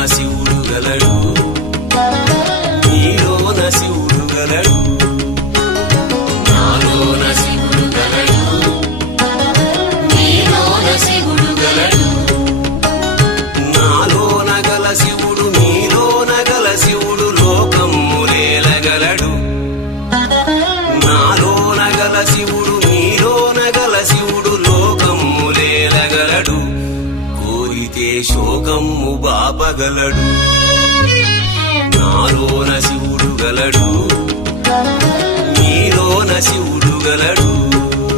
శివుడు గలడు నీలోన శివుడు గలడు నాలోన శివుడు గలడు నీలోన శివుడు గలడు నాలోన గల శివుడు నీలోన గల శివుడు లోకములేలగలడు నాలోన గల శివుడు నీలోన గల శివుడు లోకములేలగలడు కోరితే శోకము బాపగలడు నాలోన శివుడు గలడు నీలోన శివుడు గలడు